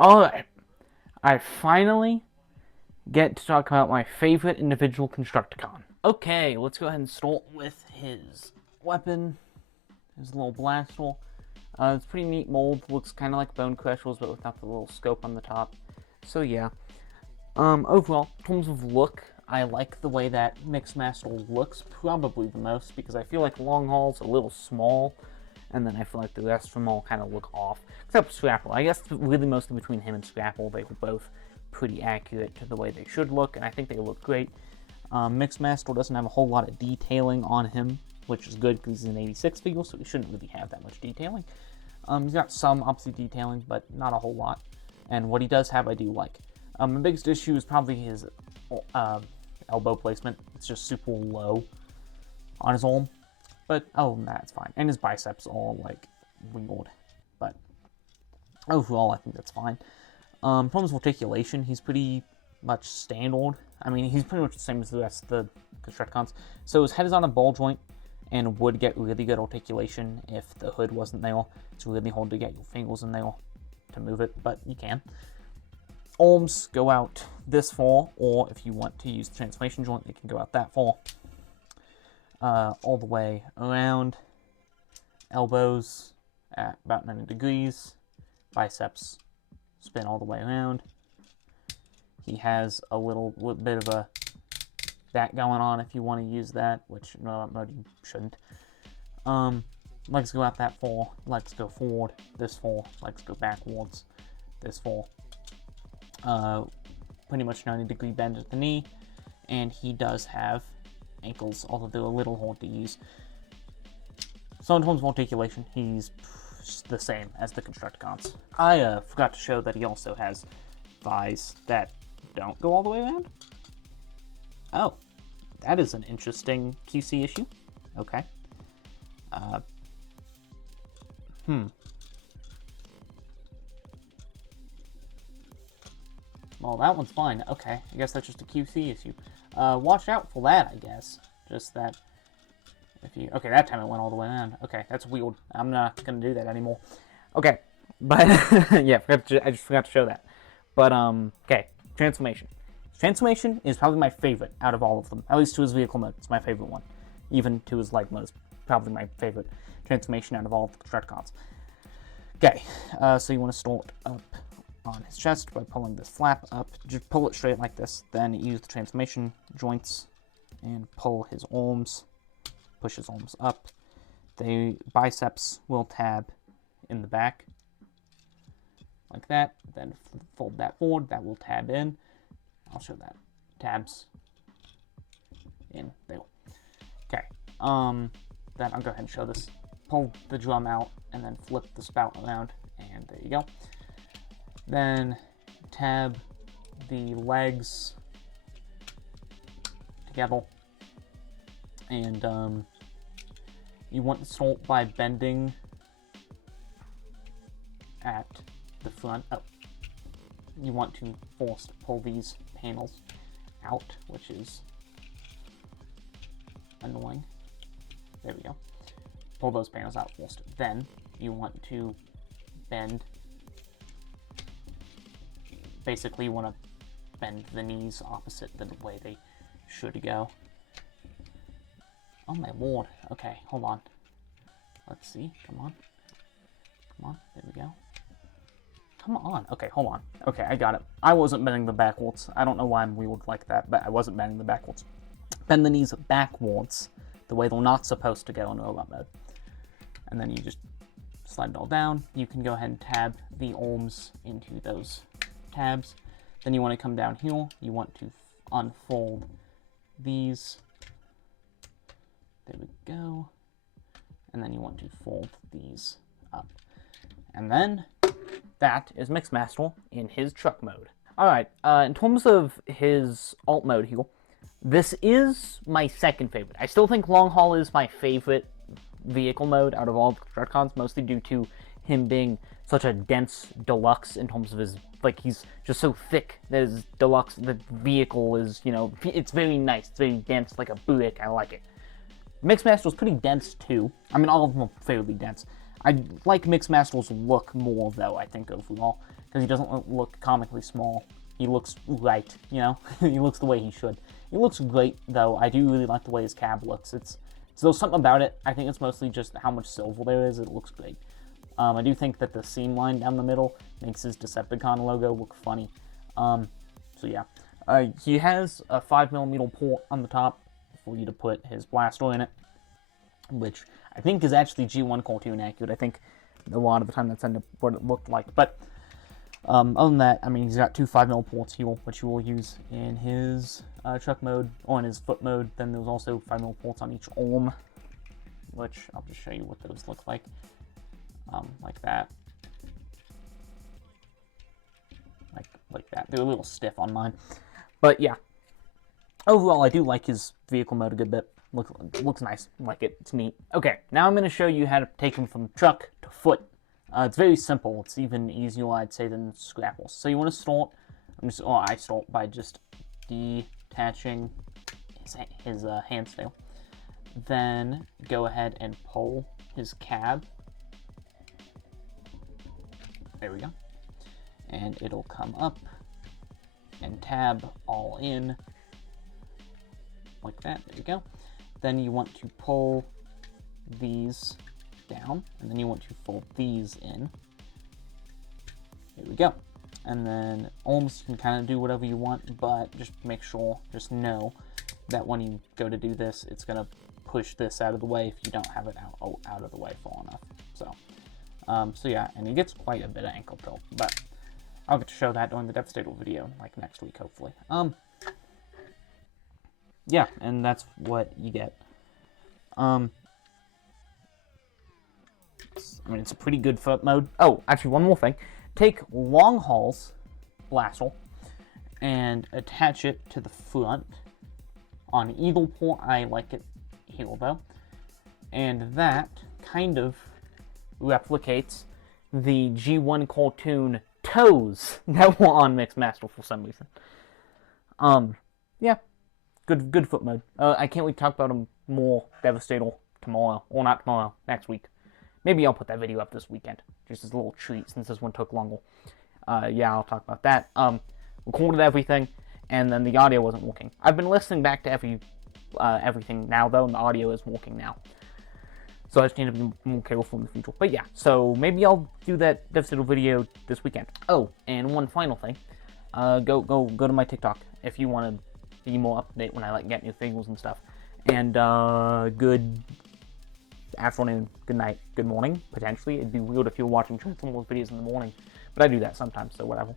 Alright, I finally get to talk about my favorite individual Constructicon. Okay, let's go ahead and start with his weapon, his little blaster. It's pretty neat mold, looks kind of like Bone Crusher's, but without the little scope on the top. So yeah. Overall, in terms of look, I like the way that MixMaster looks probably the most, because I feel like Long Haul's a little small, and then I feel like the rest of them all kind of look off. Except Scrapple. I guess really mostly between him and Scrapple, they were both pretty accurate to the way they should look, and I think they look great. MixMaster doesn't have a whole lot of detailing on him, which is good because he's an 86 figure, so he shouldn't really have that much detailing. He's got some, obviously, detailing, but not a whole lot. And what he does have, I do like. The biggest issue is probably his elbow placement. It's just super low on his arm. But other than that, it's fine. And his biceps are all, like, weird. But overall, I think that's fine. In terms of articulation, he's pretty much standard. I mean, he's pretty much the same as the rest of the Constructicons. So his head is on a ball joint and would get really good articulation if the hood wasn't there. It's really hard to get your fingers in there to move it, but you can. Arms go out this far, or if you want to use the transformation joint, they can go out that far. All the way around. Elbows at about 90 degrees. Biceps spin all the way around. He has a little bit of a that going on if you want to use that, which no, you shouldn't. Legs go out that far, legs go forward, this far, legs go backwards, this far. Pretty much 90-degree bend at the knee, and he does have ankles, although they're a little hard to use. So in terms of articulation, he's the same as the Constructicons. I forgot to show that he also has thighs that don't go all the way around. Oh, that is an interesting QC issue. Okay. Well, that one's fine. Okay, I guess that's just a QC issue. Watch out for that, I guess. Just that if you... Okay, that time it went all the way around. Okay, that's weird. I'm not going to do that anymore. Okay, but... yeah, I just forgot to show that. But, okay, transformation. Transformation is probably my favorite out of all of them. At least to his vehicle mode, it's my favorite one. Even to his leg mode, it's probably my favorite transformation out of all of the Constructicons. Okay, so you want to start up on his chest by pulling this flap up. Just pull it straight like this. Then use the transformation joints and pull his arms. Push his arms up. The biceps will tab in the back. Like that. Then fold that forward. That will tab in. I'll show that. Tabs in there. Okay. Then I'll go ahead and show this. Pull the drum out and then flip the spout around, and there you go. Then tab the legs together, and you want to start by bending at the front. Oh, you want to first pull these panels out, which is annoying. There we go. Pull those panels out first. Then you want to bend. Basically, you want to bend the knees opposite the way they should go. Oh my lord. Okay, hold on. Let's see. Come on. Come on. There we go. Come on. Okay, hold on. Okay, I got it. I wasn't bending them backwards. I don't know why I'm weird like that, but I wasn't bending them backwards. Bend the knees backwards, the way they're not supposed to go in robot mode. And then you just slide it all down. You can go ahead and tab the arms into those tabs. Then you want to come down here. You want to unfold these. There we go. And then you want to fold these up. And then that is MixMaster in his truck mode. Alright, in terms of his alt mode here, this is my second favorite. I still think Long Haul is my favorite vehicle mode out of all the Constructicons, mostly due to him being such a dense deluxe in terms of his, like, he's just so thick that his deluxe, the vehicle is, you know, it's very nice, it's very dense, like a Buick. I like it. MixMaster's pretty dense too. I mean, all of them are fairly dense. I like MixMaster's look more, though, I think, overall. because he doesn't look comically small. He looks right, you know? He looks the way he should. He looks great, though. I do really like the way his cab looks. There's something about it. I think it's mostly just how much silver there is. It looks great. I do think that the seam line down the middle makes his Decepticon logo look funny. So yeah. He has a 5mm port on the top for you to put his blaster in it, which I think is actually G1 cartoon accurate. I think a lot of the time that's what it looked like. But other than that, I mean, he's got two 5mm ports here, which he will use in his truck mode, or in his foot mode. Then there's also 5mm ports on each arm, which I'll just show you what those look like. Like that. Like that. They're a little stiff on mine. But yeah, overall, I do like his vehicle mode a good bit. Looks nice. I like it. It's neat. Okay, now I'm going to show you how to take him from truck to foot. It's very simple. It's even easier, I'd say, than Scrapples. So you want to start. I start by just detaching his handsail. Then go ahead and pull his cab. There we go. And it'll come up and tab all in like that. There you go. Then you want to pull these down, and then you want to fold these in. Here we go. And then arms, you can kind of do whatever you want, but just make sure, just know that when you go to do this, it's going to push this out of the way if you don't have it out of the way far enough. So yeah, and he gets quite a bit of ankle tilt, but I'll get to show that during the Devastator video, like next week, hopefully. Yeah, and that's what you get. I mean, it's a pretty good foot mode. Oh, actually, one more thing. Take Long Haul's blaster and attach it to the front on either port. I like it here, though. And that kind of replicates the G1 cartoon toes that were on MixMaster for some reason. Yeah, good foot mode. I can't wait to talk about him more Devastator tomorrow, or not tomorrow, next week. Maybe I'll put that video up this weekend, just as a little treat since this one took longer. Yeah, I'll talk about that. Recorded everything, and then the audio wasn't working. I've been listening back to everything now, though, and the audio is working now. So I just need to be more careful in the future. But yeah, so maybe I'll do that Devastator video this weekend. Oh, and one final thing. Go to my TikTok if you want to be more up to date when I get new figures and stuff. And good afternoon, good night, good morning, potentially. It'd be weird if you were watching Transformers videos in the morning, but I do that sometimes, so whatever.